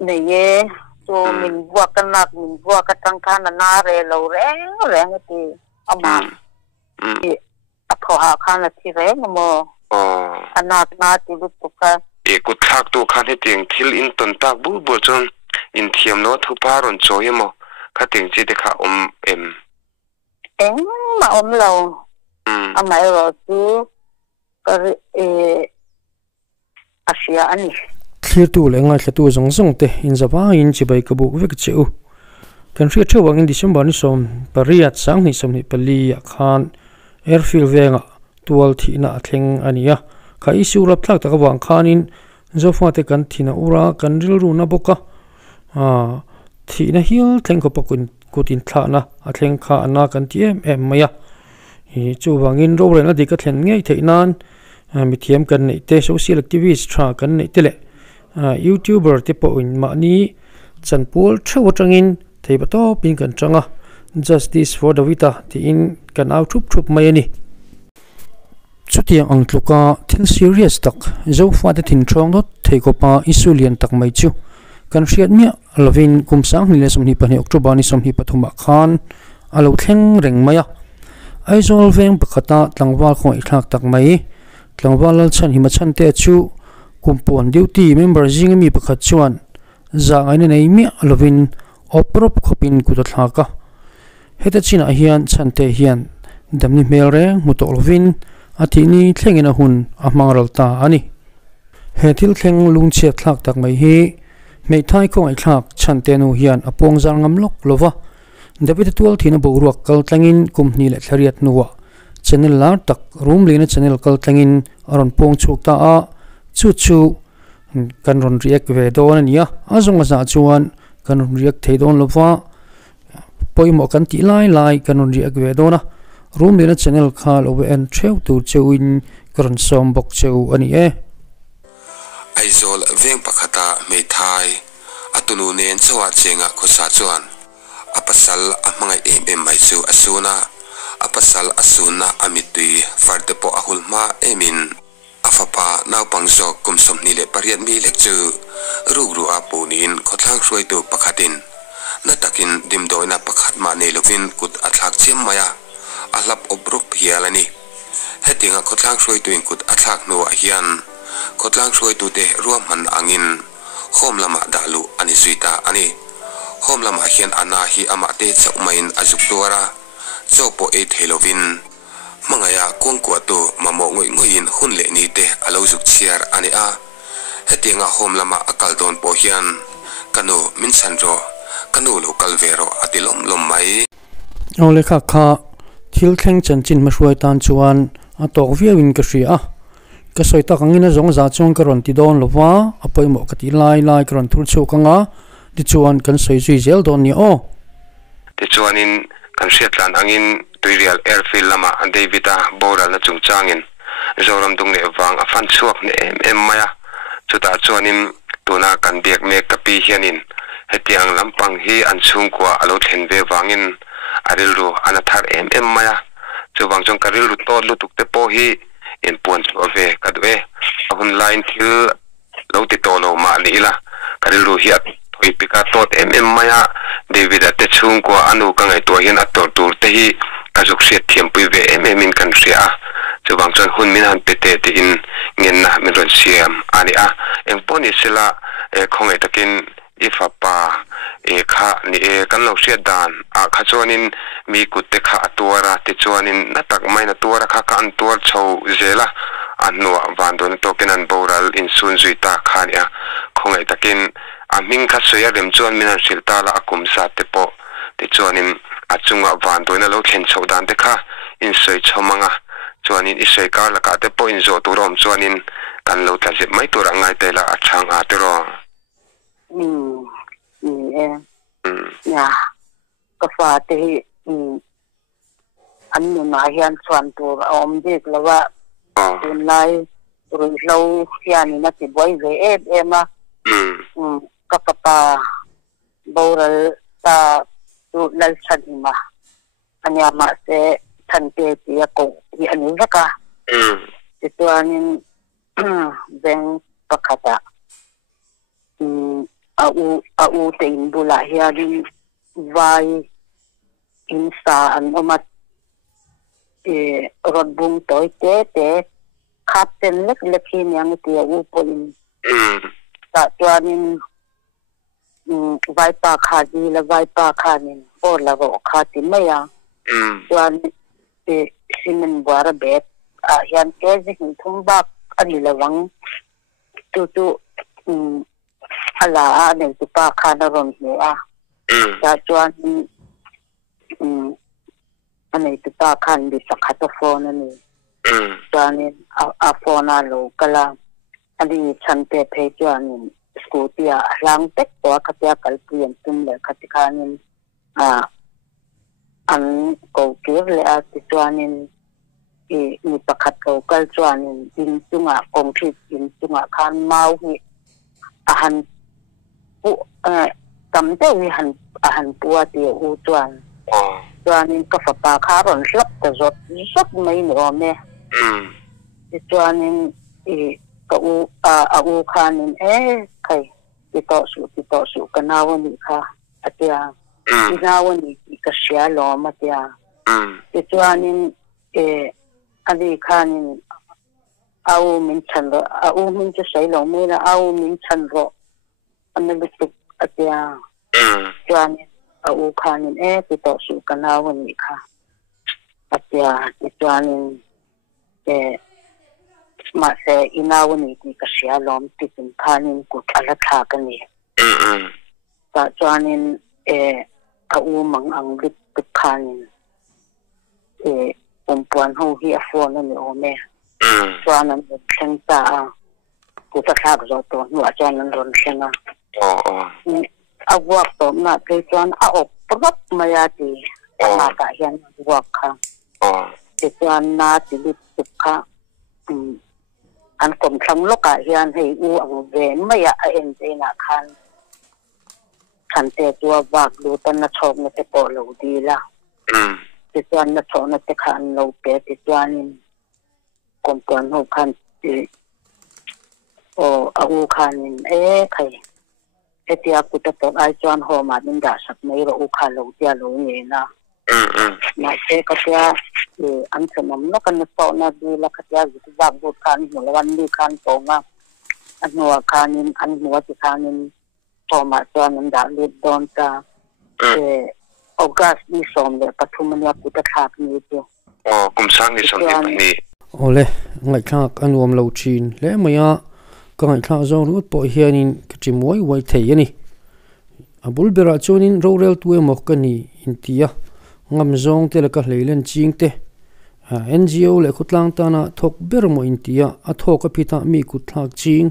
này so mình vua cái nát mình vua cái trăng khan là na re lâu reng thì ama thì thọ hạ khan là thì reng mà anh nát thì lúc tục cái cút thác tu khan thì tiếng thil in tuần tác bu bu chun in thiam nó thu pa ron cho em mà khá tiếng chỉ để khá em mà lâu ama rồi chứ cái Asia anh thiltu lenga thatu zong te in zaba in chibai kabu vek cheu kan ria thewang in December ni som pariat sang ni som ni pali khan airfield venga tual thina thleng ania kha isu rapthlak ta wang khanin zofa te kan thina ura kan ril ru na boka thina hil thleng ko pakun kutin thana a thleng kha ana kan ti em maya hi chu wangin ro rena dika thlen ngei theinan mithiam kan nei te social activist tra kan nei te le YouTuber te po in ma ni chanpul threw tangin theibato pin kan changa justice for the vita ti in kan out thup mai ani chutiang ang tluka thil serious tak zo fa te thin thong dot theikopa isulian tak mai chu kan riat mia lovin kumsang ni le somni pani october ni somni pathuma khan alo thleng reng maya aizol veng pakhata tlangwal khawngaihthlak tak mai tlangwal chan himachan te chu Kumpuan duty member jingmi pakhat chuan zangai nei mi lovin oprop khopin kutathlaka heta china hian chhantea hian damni mel reng muto lovin athini thlengena hun amangralta ani he thilthleng lungchia thlak tak mai hi Hmeithai Khawngaihthlak chhantea nu hian apong zarngam lok lova david tual thina borak kal tlangin kumhni le thlariat nuwa channel lar tak rumliana channel kal tlangin aron pong chukta a chu kan ron riak ve don ania azong za chuan kan ron riak theidon lova poimo kan ti lai kan ron riak ve dona rumliana channel kha lo en theu tur cheuin kan som bok cheu ani aizol veng pakhata Hmeithai atunu nen chawa chenga khosa chuan apasal amangai em mai chu asuna apasal asuna amitui fartepo ahulma emin fapa naw pangzok kumsom nile pariat mi lekchu rugru apunin khothlang hruaitu pakhatin na takin dimdoina pakhat ma ne lovin kut athlak chem maya ahlap obruk hialani hetinga khothlang hruaitu in kut athlak no hian khothlang hruaitu te ruam han angin homlama dalu ani suita ani homlama hian ana hi ama te chaumain azuk tuara chopo e thelovin mangaya kongkwatu mamo ngoin hunle ni te alo zuk chiar ani a hetinga homlama akaldon po hian kanu minsanro kanu local vero atilom lom mai ole kha thilthleng chanchin ma hruai tan chuan atok viawin ka hria ka soita kangina zong za chong ka ron ti don lova apoimo ka ti lai ka ron thur chu kanga ti chuan kan soi zui zel don ni o ti chuanin kan hriatlan angin tuirial airfield lama Davida boral na chungchangin zoram dungne wang afan chuak ne em maya chuta chuanin tuna kan biak me kapi hianin hetiang lampang hi an chungkwa alo thlenve wangin arilru anathar em maya chuwang chong karil ru to lutuk te po hi in puan ove kadwe ahun line thil lo ti to lo ma lila karil ru hi thoi pika tot em maya Davida te chungkwa anu ka ngai to hian ator tur te hi kazuk siat thiam pui ve min kan ria chuwang chon hun min han pete te in ngenna min ron siam ani a engponi sila khawngaihthakin fapa kha ni kan lo sia dan a kha chonin mi kutte kha atuara te chonin natak maina tuara kha kan tuar chho zela anwa vandon tokenan boral in sunjuita khania khawngaihthakin aming kha soya rem chuan min han siltala akum sa te po te chonin achunga van toina lo thlen chodan te kha in soi chomanga chuanin isoi kar la ka te po in zo turom chuanin kan lo tla jep mai tur angai te la athang a te ro ya ka fa te an nu na hian chuan tur om dik lawa tun lai run lo hian na ti boy ve ema ka papa boral ta tu lal chadima anya ma se thante ti ko ni anu vaka ituanin beng pakata u te in bula hianin vai in sa an omat rod bung toy te kapten lek hin yang ti u polin ta chuanin vai pa kha di la vai pa kha nin o la ro kha ti maya chuan simen bara bet hian ke ji thum bak ani lawang tu ala ne tu pa kha na ron ni ta chuan anei tu pa khan bi sakhat phone ani chuan a phone a lo kala ani chhantea phe chuan scooty a lang tek to khatia kalpian tum le khatikanin an ko kirle a ti chuanin ni pakhat ko kal chuanin in chunga concrete in chunga khan mau hi ahan pu tamte wi han puwa ti u chuanin ka fapa kha ron hlap ta zot mai no me ti chuanin ka u khanin kai ti to su kanawani kha atia inawani ka sia lo matia ti chuanin adi khanin au min chanro au min che sai lo me la au min chanro anna bituk atia chuanin au khanin ti to su kanawani kha atia ti chuanin ma se inawani ti ka sia lom ti tin khanin ku ala tha ka ni ta chuanin au mang ang bit khanin Kumpuan ho hi a phone ni o me chuan an thleng ta ku ta thak zo to nu a chuan an ron thlenga a wak to na ke chuan a op prop maya ti ma ka hian wak kha ti chuan na ti lit kha an kom thlang loka hian hei u ang ve maya a en te na khan chhantea tua wak lu tan na chok na te po lo di la ti chuan na chok na te khan lo pe ti chuanin Kumpuan ho khan ti a u khanin khai etia ku ta to ai chuan ho ma din da sak nei ro u kha lo tia lo nge na na se ka tia an chamam no kan to na di la ka tia zu wak bu khan mo wan ni khan to nga an no khanin an no ti khanin to ma chuan an da lit don ta August ni som le pathumania ku ta thak ni tu kumchang ni som ni ole ngai thak anuam lo chin le maya ka ngai thak zo ru po hianin kachimoi wai thei ani abul bera chunin rorel tu mo kani intia ngam zong te la ka hleilen ching te NGO le khutlang ta na thok ber mo intia a thok a pita mi ku thak ching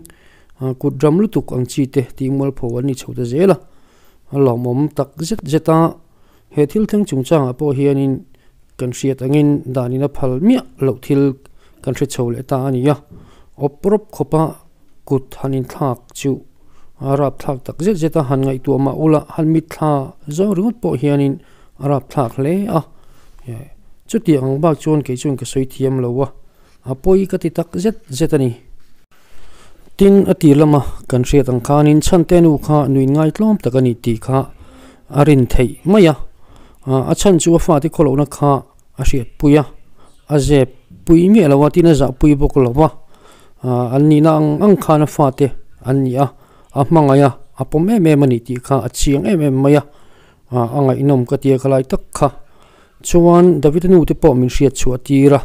ku dram lu tuk ang chi te timol pho ani chhoda zela alomom tak zeta he thilthleng chungchang apo hianin kan hriat angin danina phal mia lo thil kan hre chhole ta ania oprop khopa kut hanin thak chu rapthlak tak zeta han ngai tu ma ula han mi thla zo ringot po hianin rapthlak le a chuti ang ba chon ke chun ka soi thiam lo wa apoi ka ti tak zetani tin ati lama kan hriat ang khanin chhantea nu kha nui ngai tlom takani ti kha arin thei maya a chan chu fa ti kholo na kha a hriat puya a je pui mi alawa tin a za pui bok lawa anni na ang kha na fa te ania a mangaya a pom me mani ti kha a chiang maya anga inom ka ti khalai tak kha chuan david nu te po min hriat chu atira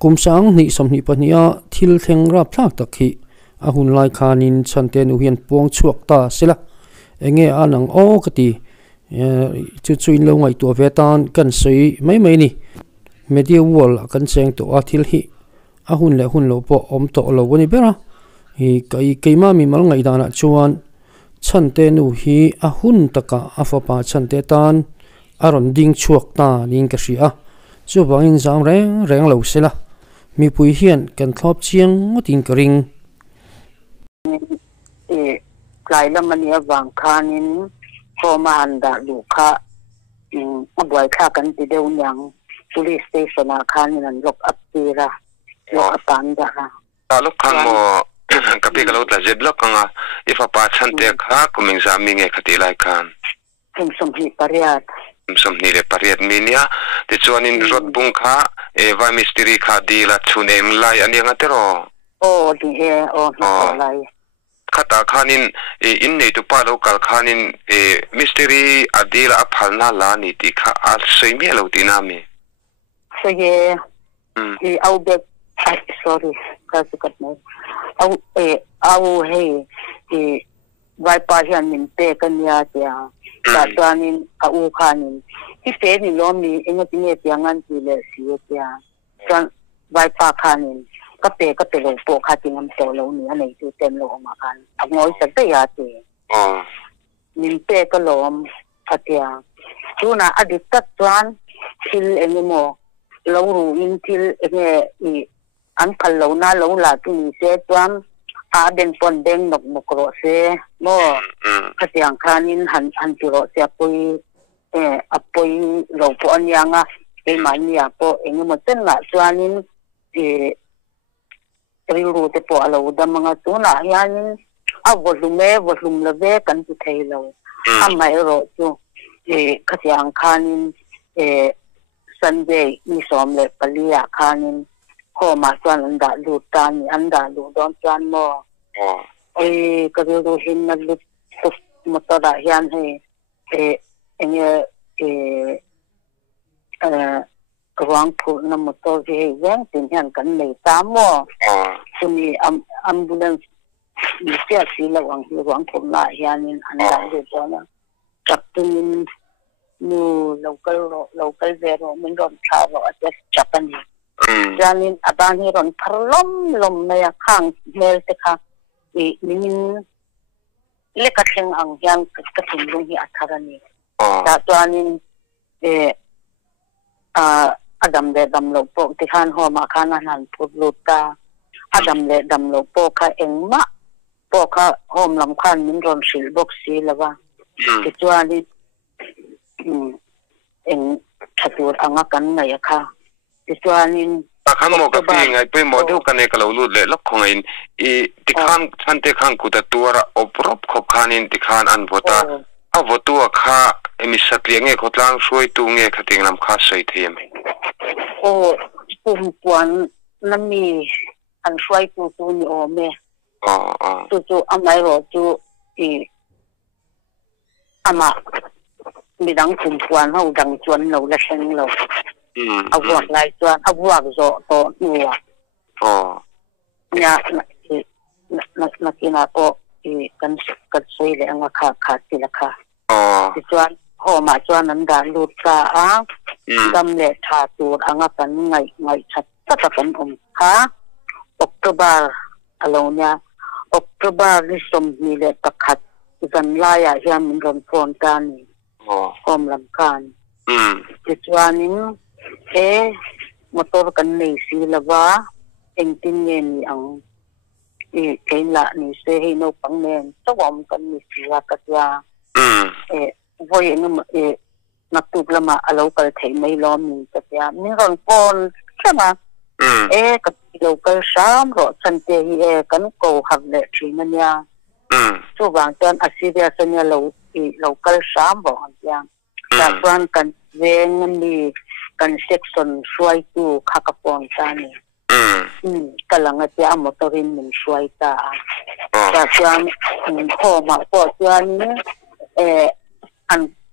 kumchang ni somni pania thilthleng rapthlak takhi a hun lai khanin chhantea nu hian puang chuak ta sela enge anang o kati chuin lo ngai to vetan kan sei mai ni media wall kan cheng to a thil hi a hun lo po om to lo woni bera hi kai ma mi mal ngai dana chuan chhantea nu hi a hun taka a fapa chhantea tan aron ding chuak ta ning ka ria chu bangin zang reng lo sela mi pui hian kan thlop chiang ngotin ka ring lai lamani awang khanin foman da lu kha aboi kha kan ti deu nyang police station a khanin an lock up tira lock up an da ta lok khan mo kapi kalau tak jedlok kanga ifapa chhantea kha kuming zami nge khati lai kan somni pariat somni le pariat minia ti chuanin rot bung kha vai mistri kha dila chunem lai ani ngatero di he no lai khata khanin in nei tu pa local khanin mistri adila aphalna la ni ti kha al seimi lo tinami so ye au be sorry kazukat no au he vai pa hian min pe kanya tia ta chuanin au khanin ti pe ni lo mi enga tinge tiangan ti le si tia chuan vai pa khanin ka pe lo po kha tingam to lo ni anei tu tem lo ma khan ngoi sa te ya ti min pe ka lom atia tuna adik tat chuan thil engemo lo ru in thil enge an phal lo na lo la tu ni se chuan a den pon deng nok ro se mo khatiang khanin han ti ro se pui apoi lo po anyanga e mania po engemo ten na chuanin riru te po alo da mga tuna yanin a volume lave kan ti thei lo amai ro chu khatiang khanin Sunday ni som le palia khanin ko ma chuan anda lu tan anda lu don chuan mo ka ru hin na lu motor da hian he enge kawang phu na motor he yang tin hian kan nei ta mo suni ambulance ni sia si la wang hi wang phu na hian anda lu don kaptin nu local zero min ron tharo at Japanese janin abani ron tharlom na khang mel te kha min lekatheng ang yang kathing lung hi atharani ta janin adam le dam lo po ti khan ho ma khan han put luta adam le dam lo po kha engma po kha hom lam khan min ron sil box si lawa ti janin en chatur anga kan ngai kha tiswanin pakhan mo ka pi ngai pe model kan e kalo lu le lok khongain tikhan chante khang ku ta tura oprop khop khanin tikhan an vota a votu kha emisatli nge khotlang soi tu nge khating lam kha sei them Kumpuan nami an hruaitu tu ni me tu amai ro tu ama midang kumpuan ho dang chuan lo la seng lo awak lai chuan awak zo to nuwa nya na kina po kan sei le anga kha ti la kha chuan ho ma chuan an da lut ka dam le tha tur anga kan ngai chat ta kan kha October alonia October ni som ni le pakhat zan la ya hian min ron phone ta ni kom lam kan chuanin motor kan nei si lawa engtin nge ni ang kein la ni se he no pang nen chawam kan ni si la ka ya voi ngam naktup lama alo kal thei mai lom ni ka ya min ron pon chama ka local sham ro chante hi kan ko hak le thina nya chu wang chuan asiria sanya local sham bo ya ta chuan kan veng ni kan section hruaitu khakapon ta ni kalanga te amotorin min hruaita ta chuan ho ma po chuan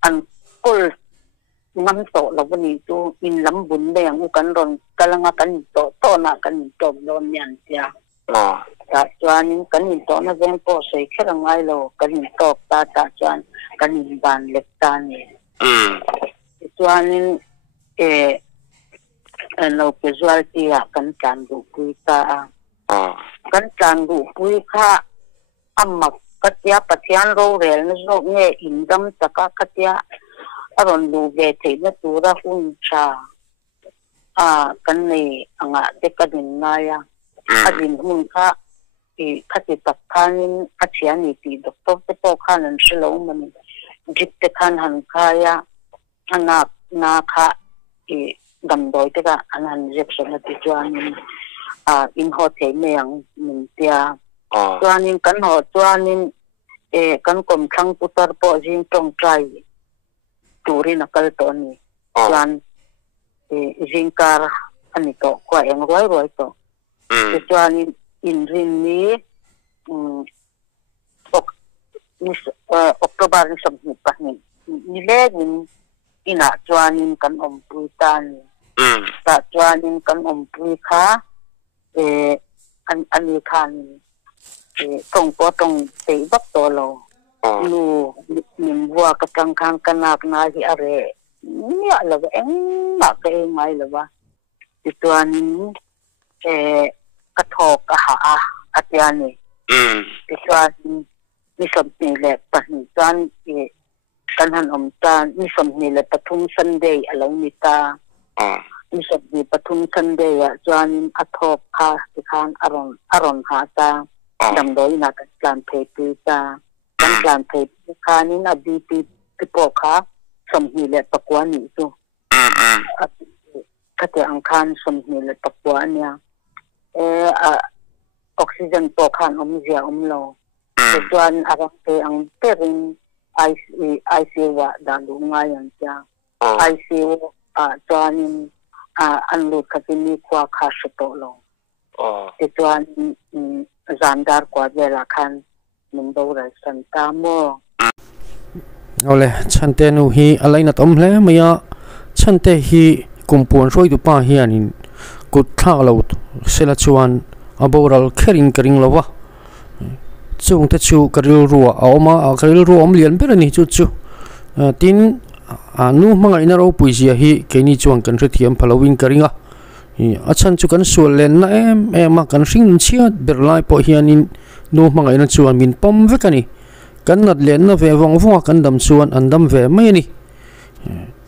an kul ngam to lo ni tu in lam bun le ang kan ron kalanga kan to na kan to don yan tia ta chuan kan to na veng po sei kherangai lo kan to ta chuan kan ban lek ta ni chuan lo casualty kan tan du pui ta kan tan du pui kha amma katia pathian ro rel na zo nge indam taka katia aron lu ge the na tura hun cha kan nei anga te kadin na ya adin hun kha khati takhanin achiani ti doctor te po khanan shilo mani jip te khan han kha ya ana na kha gam doi te ka anan injection na ti chuan in ho the me ang min tia chuanin kan ho chuanin kan kimchang putar po jing tong trai turi nakal to ni chuan jingkar ani to kwa eng roi to chuanin in rin ni October ni sabni pa ni legin ina chuanin kan puitan ta chuanin kan pui kha ani khan tong po tong te bak to lo nu nim wa ka tang khang kanak na hi are ni ala eng ma ka ngai la ba chuanin ka thok ka ha atiani chuanin ni sabni le pa ni chuan kan han tan ni sabni le pathum sunday along ni ta ni sabni pathum sunday ya chuan athop kha tikhan aron ha ta dam doi na kan plan phe tu ta kan plan phe kha ni na bp tipo kha sabni le pakwan ni tu ka te ang khan sabni le pakwan ya oxygen po khan zia lo chuan arang te ang perin ICU wa dalu ngayon siya ICU chuanin anlut katini kwa khasito lo chuan zandar kwa vela khan mindora santa mo ole chante nu hi alaina tom hle maya chante hi kumpuan roi du pa hianin kut tha lo sela chuan aboral khering kering lawa chung te chu karil ruwa awma karil ruwa lian ber ni chu tin nu manga ina ro puisia hi keni chuang kan thiam following karinga achan chu kan sul len na em kan ring chiat berlai po hianin nu manga ina chuan min pom vekani kan nat len na ve wong wong kan dam chuan andam ve mai ni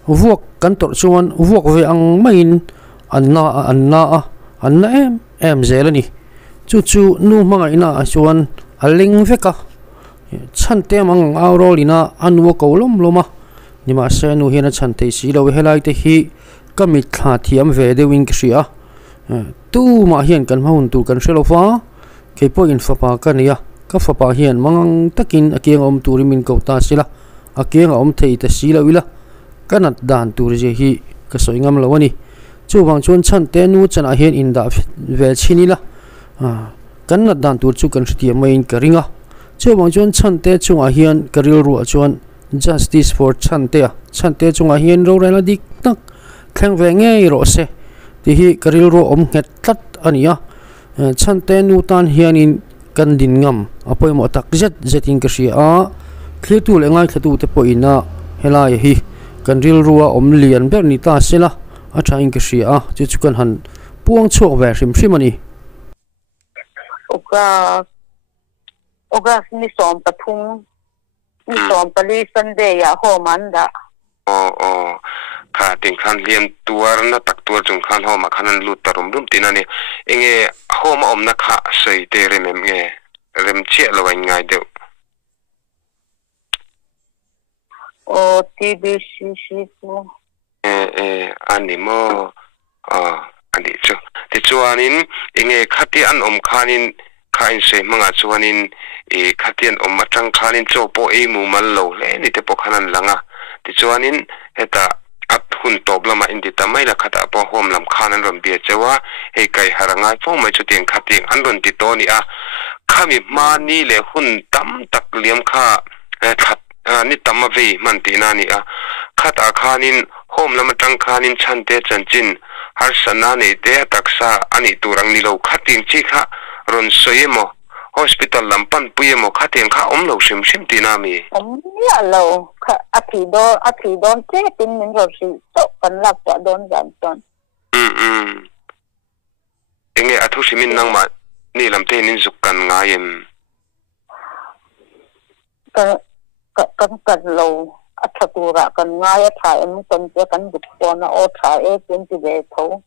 vuak kan tor chuan vuak ve ang main anna em zelani chu nu manga ina chuan aling veka chante mang aurolina anwo kolom loma nima se nu hena chante si lo helai te hi kamit kha thiam ve de wing kria tu ma hian kan maun tu kan selofa ke po in fapa kania ka fapa hian mangang takin akiang turi min kota sila akiang theih ta sila wila kanat dan tur je hi ka soingam lawani chu wang chon chante nu chana hian inda ve chinila kan dan tur chu kan thiam main karinga chewang chon chante chunga hian karil ru chuan justice for chhantea chunga hian ro rela dik tak khang ve nge ro se ti hi karil ru nget tlat ania chante nu tan hianin kan din ngam apoi mo tak zetin ka ria khletu lengai khletu te po ina helai hi kan ril ruwa lian ber ni ta sela a thain ka ria chu kan han puang chok ve hrim ani oga ni som pathum ni som pali sunday ya ho manda kha ting khan lian tuar na tak tuar chung khan ho ma khanan lut tarum tinani enge ho ma na kha sei te re mem nge rem che lo ngai de o tbcc ko animo ani chu ti chuanin enge khati an khanin khain se manga chuanin khatian matang khanin chopo mu mal lo le ni te po khanan langa ti chuanin heta at hun toblama indi tamai la khata po hom lam khanan rom bia chewa he kai haranga po mai chu teng khating an ron ti to ni a khami mani le hun tam tak liam kha khat ni tamavi man ti na ni a khata khanin hom lam tang khanin chante chanchin har sana ni te taksa ani turang ni lo khating chi kha ron soyemo hospital lampan puyemo khateng kha lo sim tinami ya lo athi don te tin min ro si so kan lak ta don jan ton enge athu simin nang ma ni lamte nin zukkan ngayem kan lo athatura kan ngaya tha em ton te kan bu pona o tha e tin ti ve tho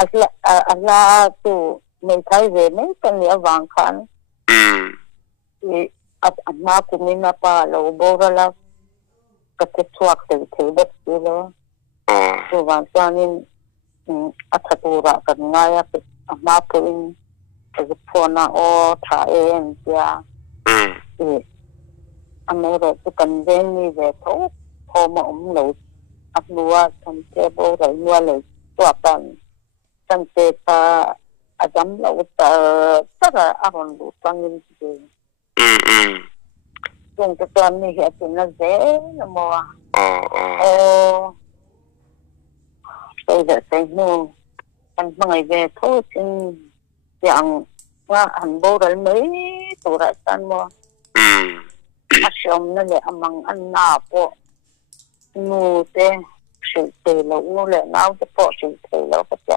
asla tu Hmeithai về mấy con nghĩa vàng khăn thì amma kumina pa lo borak ka chhuak te đất lo so van sanin athatura kan ngaya amma puin cái phone na ô thả em kia thì anh ấy rồi cái cần đến như vậy thôi hôm mà ông lấy áp lúa thành cái bố rồi mua lấy tua cần thành cái ta dám lâu ta rất là áp dụng đủ toàn những gì dùng cái toàn này hiện thì nó dễ là mua bây giờ thấy mua anh mọi về thôi xin dạng nga anh bố rồi mấy tuổi đã san mua xong nó lại mang ăn nào bộ ngu thế sự tệ lâu lại nào cái bộ sự tệ lâu cái chứ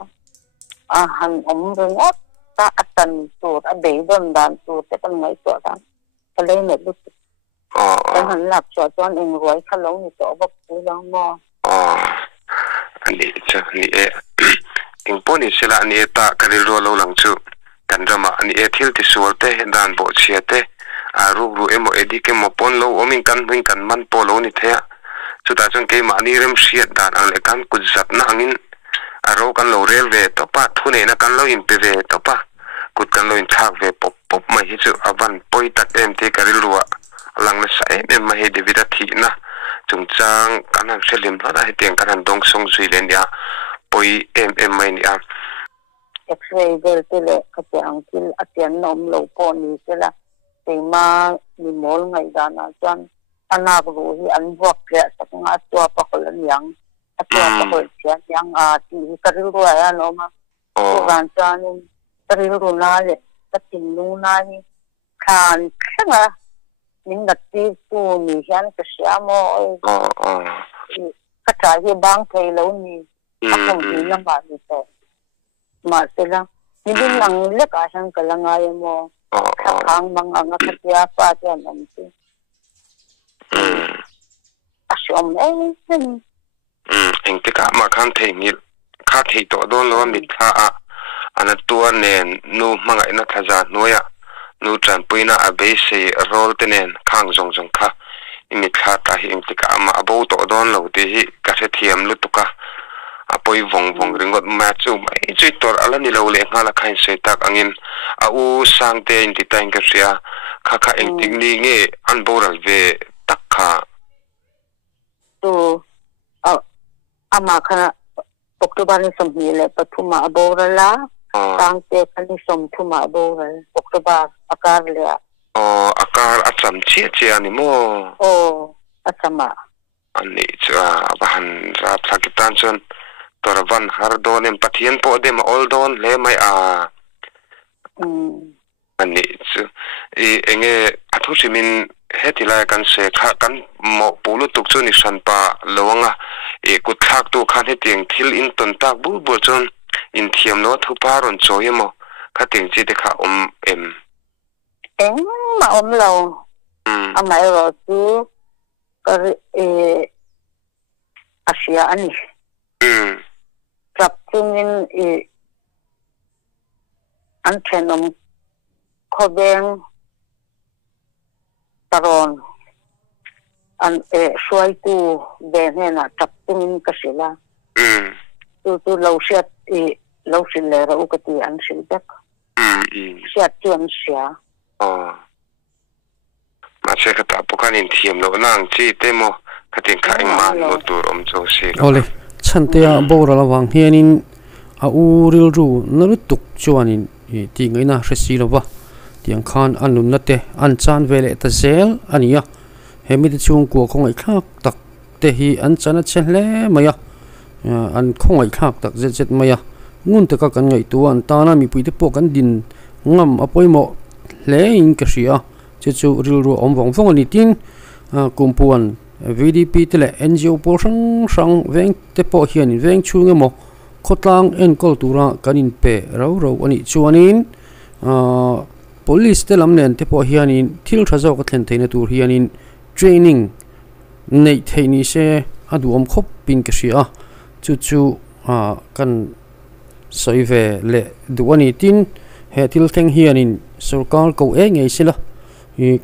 hắn rồi ngót ta ăn tuổi đã để đơn đàn tuổi cái con mấy tuổi đó cái lấy này lúc cái hắn làm cho anh rồi khá lâu thì chỗ bốc túi đó mua anh đi chứ anh bố này sẽ là anh ta cái điều lâu lắm chứกันรำอันนี้ทิลที่สวลเตะด้านโบเชียเตะรูเอ็มโอดีเกมปนโลอมิงกันมันโปโลนี่เถอะสุดท้ายจนเกมอันนี้เริ่มเชียดด้านอันเล็กกันกุศลนั่งอินเรากันโลเรลเวต่อปะทุนเองนะกันโลอินเปเวต่อปะกุดกันโลอินทักเวปบมาฮิจุอวันปอยตัดที่กันรัวหลังนั้นใส่มาให้เดวิดทีนะจงจางกันหันเซลิมแล้วได้เตียงกันหันดงทรงสุยเลนยาปอยไม่เนี่ยX-ray del tele katiang til atian nom lo po ni sila tema ni mol ngai dana chan anak ru hi an buak le sa nga tua pa kolan yang atua pa kol chian yang ti karil ru ya no ma ko gan chan karil ru na le takin nu na ni khan khanga ning na ti tu ni hian ka sia mo ka tra hi bang thei lo ni akong ni na ba ni te mà sẽ là những cái năng lực ở trong cái là ngay mà khang bằng ang cái kia pa cho anh chị xong ấy anh cái mà khang thấy như khang thấy tổ đôn luôn bị tha anh tua nền nu mang cái nó thay ra nuôi à nu tràn bụi na ở bên xe roll tên nền khang rong kha in tha ta anh cái mà bao tổ đôn lâu thì cái sẽ thiêm lúc tục cả apoi vong ringot matchu mai chui tor ala ni lo le ngala khain se tak angin u sang te in ti tang ka sia kha eng ting ni nge an boral ve tak kha tu ama khana oktober ni som hi le pathuma borala tang te khani som thuma boral oktober akar le akar acham che ani mo achama ani cha bahan rapthlakin chon Toravan hardon em pathian po dem oldon le mai ani chu enge athu simin hetila kan se kha kan mo pulu tuk chu ni sanpa lawanga kuthak tu khan he tiang thil in ton tak bu chon in thiam no thu paron choyemo kha ting chi de kha em ma lo amai ro chu ka asia ani Rapthlakin an thenom khobeng taron an hruaitu benena Rapthlakin kasila tu lo siat lo sile ra ukati an sildak siat chuan sia ma se ka ta pokan in thiam lo nang chi temo kating kha eng man lo tur om cho si ole chhantea bora lawang hianin a uril ru nalutuk chuanin ti ngaina resi lova tiang khan anun nate an chan vele ta zel ania hemi de chung ko khawngaihthlak tak te hi an chana chenhle maya an khawngaihthlak tak zet maya ngun te ka kan ngai tu an ta na mi puite po kan din ngam apoimo hle in ka ria chu chu ril ru om wong ani tin kumpuan VDP tele NGO portion sang veng te po hian veng chunga mo khotlang en kol tura kanin pe ro ani chuanin police te lamnen te po hianin thil thazo ka thlen theina tur hianin training nei theini se aduam khop pin ka ria chu kan soive le duani tin he thilthleng hianin sarkar ko ngei sila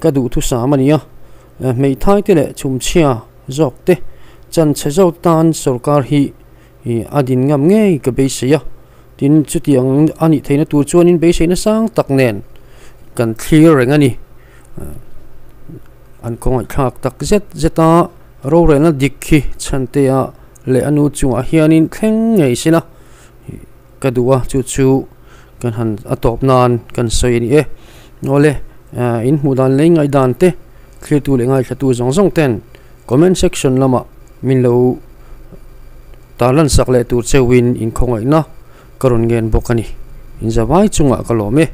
ka du thu sa mania Hmeithai tele chumchia zawk te chan chazau tan sarkar hi adin ngam nge ka beisia tin chu tiang ani theina tur chuan in be seina sang tak nen kan clear reng ani an khawngaihthlak tak zeta ro rena dikhi chhantea le anu chunga hianin thleng ngei sina kadua chu kan han atop nan kan soi ni ngole in mudan le ngai dan te clear tu le ngai thatu zong ten comment section lama min lo talan sak le tur chewin in khongai na karon gen bokani in zawai chunga kalome